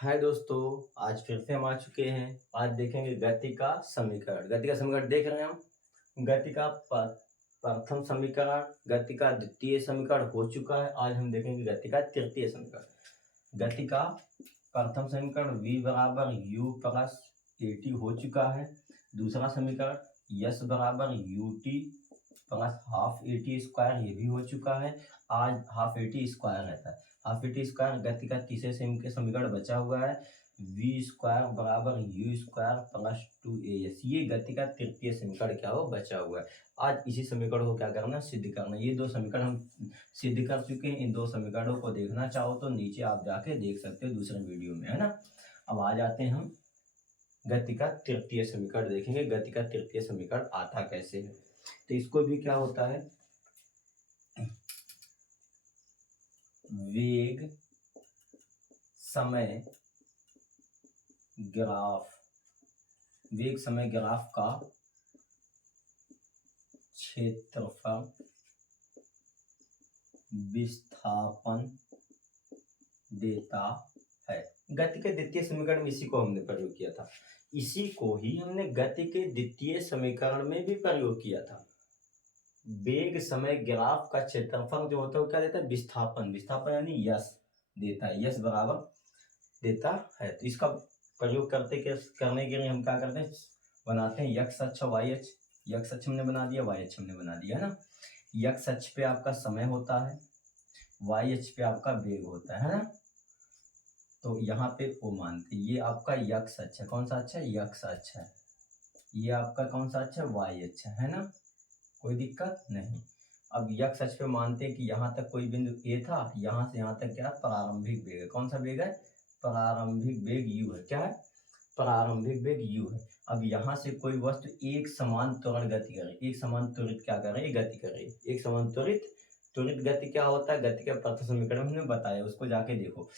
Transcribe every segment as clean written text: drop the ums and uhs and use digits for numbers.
हाय दोस्तों, आज फिर से हम आ चुके हैं। आज देखेंगे गति का समीकरण। गति का समीकरण देख रहे हैं हम। गति का प्रथम समीकरण, गति का द्वितीय समीकरण हो चुका है। आज हम देखेंगे गति का तृतीय समीकरण। गति का प्रथम समीकरण v बराबर u प्लस at हो चुका है। दूसरा समीकरण s बराबर ut plus half A T square, ये भी हो चुका है। आज हाफ ए टी स्क्वायर रहता है। हाफ ए टी स्क्वायर गति का तीसरे समीकरण बचा हुआ है, वी स्क्वायर बराबर यू स्क्वायर प्लस 2as। ये गति का तृतीय समीकरण क्या हो बचा हुआ है। आज इसी समीकरण को क्या करना, सिद्ध करना। ये दो समीकरण हम सिद्ध कर चुके हैं। इन दो समीकरणों को देखना चाहो तो नीचे आप जाके देख सकते हो दूसरे वीडियो में, है ना। अब आ जाते हैं हम गति का तृतीय समीकरण देखेंगे। गति का तृतीय समीकरण आता कैसे है, तो इसको भी क्या होता है, वेग समय ग्राफ, वेग समय ग्राफ का क्षेत्रफल विस्थापन देता है। गति के द्वितीय समीकरण में इसी को हमने प्रयोग किया था। इसी को ही हमने गति के द्वितीय समीकरण में भी प्रयोग किया था। वेग समय ग्राफ का क्षेत्रफल जो होता है वो क्या देता है, विस्थापन। विस्थापन यानी यश देता है, यश बराबर देता है। तो इसका प्रयोग करने के लिए हम क्या करते हैं, बनाते हैं यक्स अक्ष वाई अक्ष। यक्स अक्ष हमने बना दिया, वाई अक्ष हमने बना दिया, है ना। यक्स अक्ष पे आपका समय होता है, वाई अक्ष पे आपका वेग होता है ना। तो यहाँ पे वो मानते ये आपका यक्स अक्ष है। कौन सा अक्ष है, यक्स अक्ष है। ये आपका कौन सा अक्ष है, वाई अक्ष है ना। कोई दिक्कत नहीं। अब यक्स अक्ष पे मानते हैं कि यहाँ तक कोई बिंदु ए था, यहाँ से यहाँ तक क्या प्रारंभिक वेग है। कौन सा वेग है, प्रारंभिक वेग u है। क्या है, प्रारंभिक वेग u है। अब यहाँ से कोई वस्तु एक समान त्वरण गति करे, एक समान त्वरित क्या करे, गति करे। एक समान त्वरित गति क्या होता है, गति के प्रथम समीकरण में हमने बताया, उसको जाके देखो।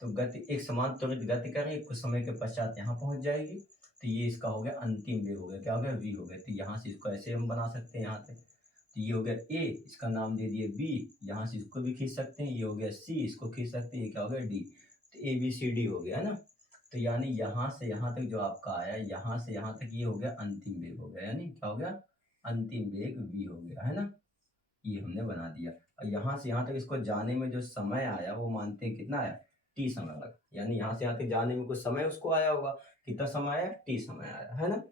तो गति एक समान त्वरित गति करे, कुछ समय के पश्चात यहाँ पहुंच जाएगी। तो ये इसका हो गया अंतिम वेग, हो गया क्या हो गया, v हो गया। तो यहाँ से इसको ऐसे हम बना सकते हैं, यहाँ तक। तो ये हो गया a, इसका नाम दे दिए b, यहाँ से इसको भी खींच सकते हैं। ये हो गया c, इसको खींच सकते हैं। ये क्या हो गया d। तो ए बी सी डी हो गया, है ना। तो यानी यहाँ से यहाँ तक जो आपका आया, यहाँ से यहाँ तक ये हो गया अंतिम वेग हो गया। यानी क्या हो गया, अंतिम वेग v हो गया, है ना। ये हमने बना दिया। और यहाँ से यहाँ तक इसको जाने में जो समय आया वो मानते हैं कितना आया, t समय लगा। यानी यहाँ से यहाँ तक जाने में कुछ समय उसको आया होगा। कितना समय आया, t समय आया, है ना।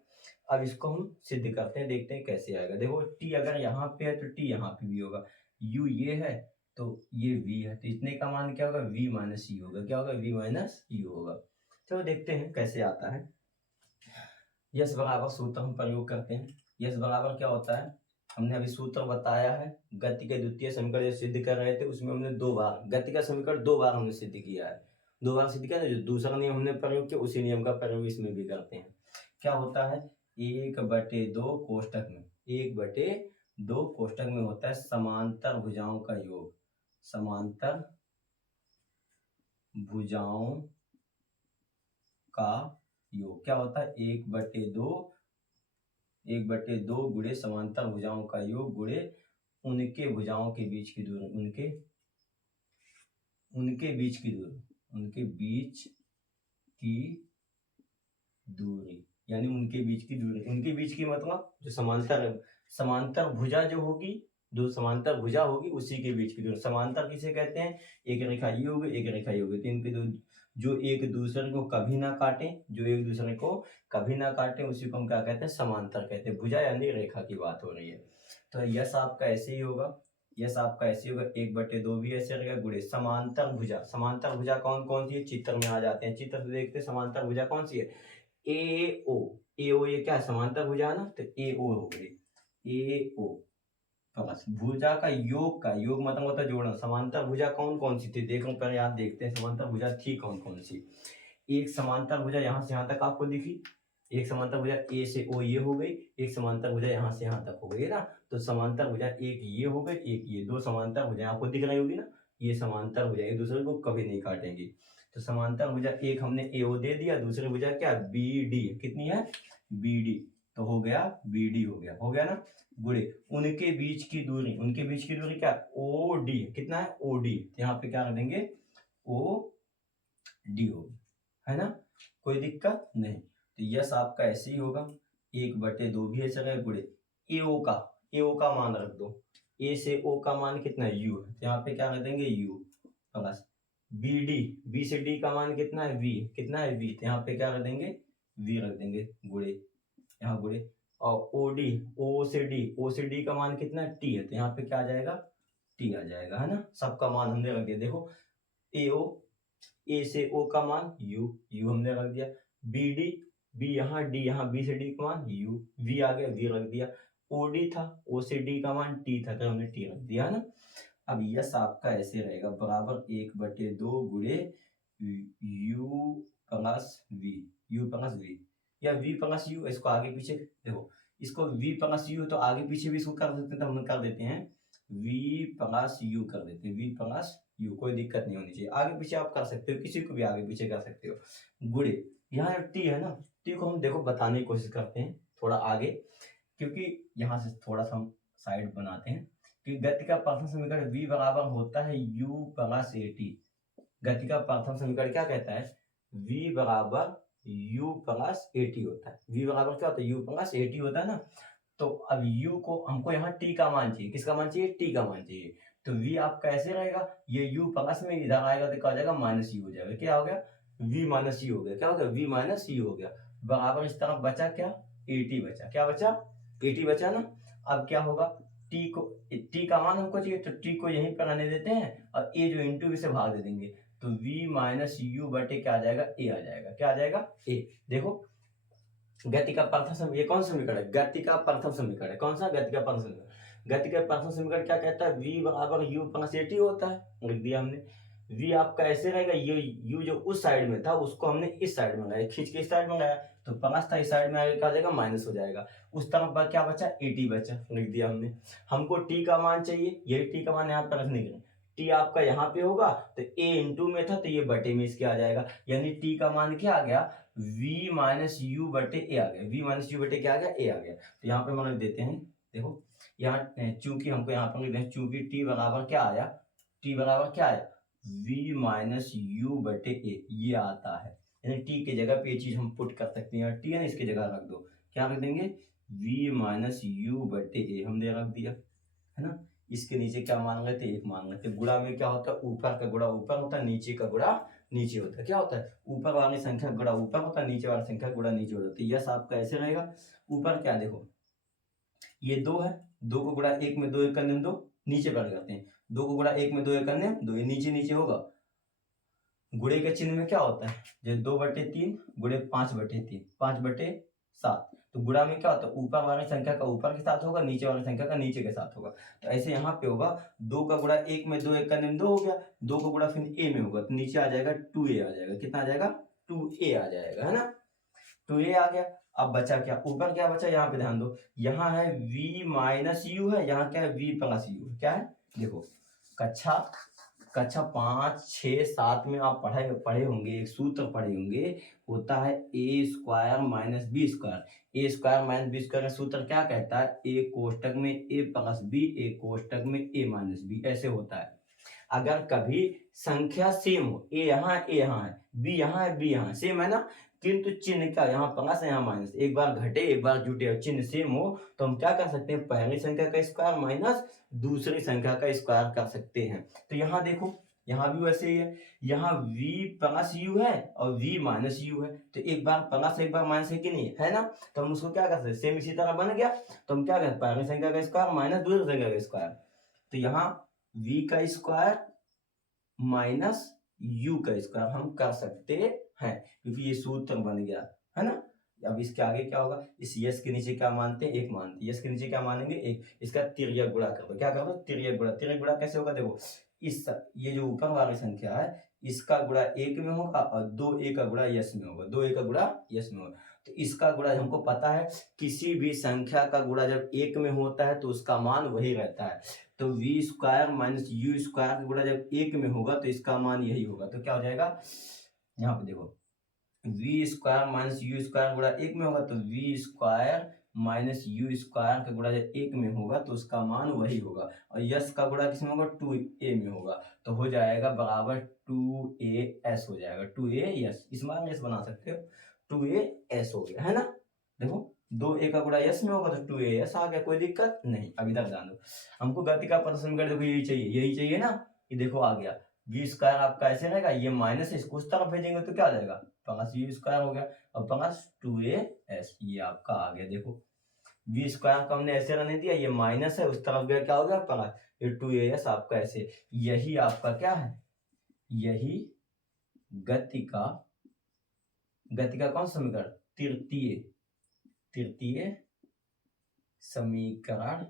अब इसको हम सिद्ध करते हैं, देखते हैं कैसे आएगा। देखो t अगर यहाँ पे है तो t यहाँ पे भी होगा। u ये है तो ये v है, तो इतने का मान क्या होगा, v माइनस यू होगा। क्या होगा, v माइनस यू होगा। चलो देखते हैं कैसे आता है। यस बराबर सूत्र हम प्रयोग करते हैं। यस बराबर क्या होता है, हमने अभी सूत्र बताया है। गति के द्वितीय समीकरण सिद्ध कर रहे थे, उसमें हमने दो बार गति का समीकरण दो बार हमने सिद्ध किया है। दो बार सिद्ध किया, जो दूसरा नियम हमने प्रयोग किया उसी नियम का प्रयोग इसमें भी करते हैं। क्या होता है, 1/2 कोष्टक में, 1/2 कोष्टक में होता है समांतर भुजाओं का योग। समांतर भुजाओं का योग क्या होता है, 1/2 गुणे समांतर भुजाओं का योग गुणे उनके भुजाओं के बीच की दूरी, उनके बीच की दूरी, यानी उनके बीच की दूरी। उनके बीच की मतलब जो समांतर भुजा जो होगी, जो समांतर भुजा होगी उसी के बीच की दूरी। समांतर किसे कहते हैं, एक रेखा ये होगी, एक रेखा ये होगी। तो इनके जो एक दूसरे को कभी ना काटे, उसी को हम क्या कहते हैं, समांतर कहते हैं। भुजा यानी रेखा की बात हो रही है। तो यस आपका ऐसे ही होगा, 1/2 भी ऐसे रहेगा गुणे समांतर भुजा। समांतर भुजा कौन कौन सी है, चित्र में आ जाते हैं। चित्र से देखते हैं समांतर भुजा कौन सी है, ए ओ ये क्या है, समांतर भुजा ना। तो ए ओ हो गई, ए ओ प्लस भुजा का योग मतलब होता है जोड़ना। समांतर भुजा कौन कौन सी थी, देखो पहले आप देखते हैं समांतर भुजा थी कौन कौन सी। एक समांतर भुजा यहाँ से यहाँ तक आपको दिखी, एक समांतर भुजा ए से ओ ये हो गई, एक समांतर भुजा यहाँ से यहाँ तक हो गई ना। तो समांतर भुजा एक ये हो गई, एक ये, दो समांतर भुजा आपको दिख रही होगी ना। ये समांतर भुजा एक दूसरे को कभी नहीं काटेंगी। तो समांतर भुजा एक हमने ए ओ दे दिया, दूसरी भुजा क्या बी डी, कितनी है, बी डी। तो हो गया बी डी, हो गया ना, गुणे उनके बीच की दूरी क्या, ओ डी, कितना है, ओ डी। यहाँ पे क्या कर देंगे, ओ डी होगी, है ना, कोई दिक्कत नहीं। तो यस आपका ऐसे ही होगा, 1/2 भी ऐसे रहेगा गुणे ए ओ का मान रख दो, ए से ओ का मान कितना है यू है, यहाँ पे क्या रख देंगे यू प्लस बी से डी का मान कितना है वी, कितना है वी, तो यहाँ पे क्या रख देंगे वी रख देंगे गुणे, यहाँ गुणे, और ओ से डी का मान कितना है टी है, तो यहाँ पे क्या आ जाएगा टी आ जाएगा, है ना, सबका मान हमने रख दिया। देखो ए से ओ का मान यू हमने रख दिया, बी यहाँ डी यहाँ, बी से डी का मान यू, वी आ गया वी रख दिया, ओडी था ओ से डी का मान टी था, तो हमने टी रख दिया, है ना। अब यस आपका ऐसे रहेगा बराबर 1/2 गुणे यू प्लस वी या वी प्लस यू, इसको आगे पीछे देखो, इसको वी प्लस यू तो आगे पीछे भी इसको कर सकते हैं, तो हम कर देते हैं वी प्लस यू कर देते हैं, वी प्लस यू, कोई दिक्कत नहीं होनी चाहिए, आगे पीछे आप कर सकते हो, किसी को भी आगे पीछे कर सकते हो। गुणे यहाँ टी है ना, टी को हम देखो बताने की कोशिश करते हैं थोड़ा आगे, क्योंकि यहाँ से थोड़ा सा हम साइड बनाते हैं कि गति का प्रथम समीकरण v बराबर होता है u प्लस ए टी। गति का प्रथम समीकरण क्या कहता है, v बराबर u प्लस ए टी होता है, v बराबर क्या होता है u प्लस ए टी होता है ना। तो अब u को हमको यहाँ t का मान चाहिए, किसका मान चाहिए t का मान चाहिए, तो v आपका ऐसे रहेगा, ये u प्लस में इधर आएगा तो क्या हो जाएगा माइनस u हो जाएगा, क्या हो गया v माइनस u हो गया, क्या हो गया v माइनस u हो गया, बराबर इस तरफ बचा क्या ए टी बचा, क्या बचा ए टी बचा ना। अब क्या होगा टी का मान हमको चाहिए, तो टी को यहीं पर आने देते हैं और ए जो इंटू से भाग दे देंगे, तो v माइनस यू बटे क्या आ जाएगा ए आ जाएगा, क्या आ जाएगा ए। देखो गति का प्रथम समीकरण, ये कौन सा समीकरण है, गति का प्रथम समीकरण है, कौन सा गति का प्रथम समीकरण, गति का प्रथम समीकरण क्या कहता है v बराबर u प्लस ए टी होता है, लिख दिया हमने। v आपका ऐसे रहेगा, ये u जो उस साइड में था उसको हमने इस साइड में लाया, खींच के इस साइड में लाया, तो प्लस था इस साइड में आगे क्या जाएगा माइनस हो जाएगा, उस तरफ क्या बचा ए टी बचा, लिख दिया हमने। हमको टी का मान चाहिए, यही टी का मान यहाँ पर रखने के लिए, टी आपका यहाँ पे होगा तो a इंटू में था तो ये बटे में इसके आ जाएगा, यानी टी का मान क्या आ गया v माइनस यू बटे ए आ गया, v माइनस यू बटे क्या आ गया ए आ गया। तो यहाँ पे हम लिख देते हैं, देखो यहाँ चूंकि हमको यहाँ पर लिख दें, चूंकि टी बराबर क्या आया, टी बराबर क्या आया v माइनस यू बटे ए, ये आता है, यानी टी की जगह पे ये चीज हम पुट कर सकते हैं, टी है ना इसकी जगह रख दो, क्या रख देंगे v माइनस यू बटे ए हमने रख दिया, है ना। इसके नीचे क्या मान रहे थे एक मान रहे थे, गुणा में क्या होता है ऊपर का गुणा ऊपर होता है, नीचे का गुणा नीचे होता है, क्या होता है ऊपर वाली संख्या गुणा ऊपर होता है, नीचे वाली संख्या गुणा नीचे होता है। यस आपका ऐसे रहेगा, ऊपर क्या देखो ये 2 है, 2 को गुणा 1 में 2 1 करने में 2, नीचे बढ़ जाते हैं, 2 को गुणा 1 में 2 1 करने में 2, ये नीचे नीचे होगा। गुणे के चिन्ह में क्या होता है, जैसे 2/3 गुणे 5/3 5/7, तो गुणा में क्या होता है ऊपर वाली संख्या का ऊपर के साथ होगा, नीचे वाली संख्या का नीचे के साथ होगा। तो ऐसे यहाँ पे होगा 2 का गुणा 1 में 2 1 करने में 2 हो गया, 2 का गुणा फिर ए में होगा तो नीचे आ जाएगा 2a आ जाएगा, कितना आ जाएगा 2a आ जाएगा, है ना 2a आ गया। अब बचा क्या, ऊपर क्या बचा, यहाँ पे ध्यान दो, यहाँ है v माइनस यू है, यहाँ क्या है v प्लस यू है, क्या है देखो कक्षा 5 6 7 में आप पढ़े होंगे, एक सूत्र पढ़े होंगे, होता है ए स्क्वायर माइनस बी स्क्वायर। ए स्क्वायर माइनस बी स्क्वायर का सूत्र क्या कहता है, ए कोष्टक में ए प्लस बी, ए कोष्टक में ए माइनस बी, ऐसे होता है। अगर कभी संख्या सेम हो, ए यहाँ है, बी यहाँ है, बी यहाँ सेम है ना, किंतु चिन्ह का यहाँ प्लस यहाँ माइनस, एक बार घटे एक बार जुटे और चिन्ह सेम हो, तो हम क्या कर सकते हैं पहली संख्या का स्क्वायर माइनस दूसरी संख्या का स्क्वायर कर सकते हैं। तो यहाँ देखो यहाँ भी वैसे ही है, यहाँ v प्लस यू है और v माइनस यू है, तो एक बार प्लस एक बार माइनस है कि नहीं है ना, तो हम उसको क्या कर सकते सेम इसी तरह बन गया, तो हम क्या करते पहली संख्या का स्क्वायर माइनस दूसरी संख्या का स्क्वायर, तो यहाँ v का स्क्वायर माइनस u का स्क्वायर हम कर सकते हैं, क्योंकि ये सूत्र बन गया, है ना। अब इसके आगे क्या होगा, इस यस के नीचे क्या मानते हैं एक मानते हैं, यस के नीचे क्या मानेंगे एक, इसका तिर्यक गुणा कर दो, क्या कर दो तिर्यक गुणा कैसे होगा, देखो इस ये जो ऊपर वाली संख्या है इसका गुणा 1 में होगा और 2a का गुणा यस में होगा, 2a का गुणा यस में होगा, तो इसका गुणा हमको पता है किसी भी संख्या का गुणा जब 1 में होता है तो उसका मान वही रहता है, तो v square minus you square का गुणा जब 1 में होगा तो इसका मान यही होगा, तो क्या हो जाएगा यहाँ पे देखो v square minus you square गुणा 1 में होगा तो v square minus you square का गुणा जब 1 में होगा तो उसका मान वही होगा, और यस का गुणा किस में होगा, 2a में होगा, तो हो जाएगा बराबर 2as हो जाएगा, 2as, इस मान में बना सकते हो, 2as हो गया है ना। देखो 2a का गुणा यस में होगा तो 2as आ गया, कोई दिक्कत नहीं। अब इधर ध्यान दो, हमको गति का पद समीकरण देखो यही चाहिए ना, ये देखो आ गया, v स्क्वायर आपका ऐसे रहेगा, ये माइनस इसको उस तरफ भेजेंगे तो क्या आ जाएगा, प्लस u स्क्वायर हो गया, और प्लस 2as, ये आपका आ गया। देखो v स्क्वायर को हमने ऐसे रहने दिया, ये माइनस है, उस तरफ गया क्या हो गया, प्लस, ये 2as आपका ऐसे, यही आपका क्या है, यही गति का कौन समीकरण, तृतीय समीकरण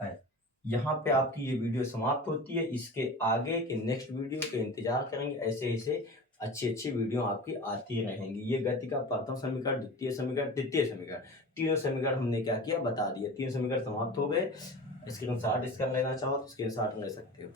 है। यहाँ पे आपकी ये वीडियो समाप्त होती है, इसके आगे के नेक्स्ट वीडियो के इंतजार करेंगे, ऐसे ऐसे अच्छी वीडियो आपकी आती रहेंगी। ये गति का प्रथम समीकरण, द्वितीय समीकरण, तृतीय समीकरण, तीनों समीकरण हमने क्या किया बता दिया, तीन समीकरण समाप्त हो गए। स्क्रीनशॉट इसका लेना चाहो तो स्क्रीनशॉट ले सकते हो।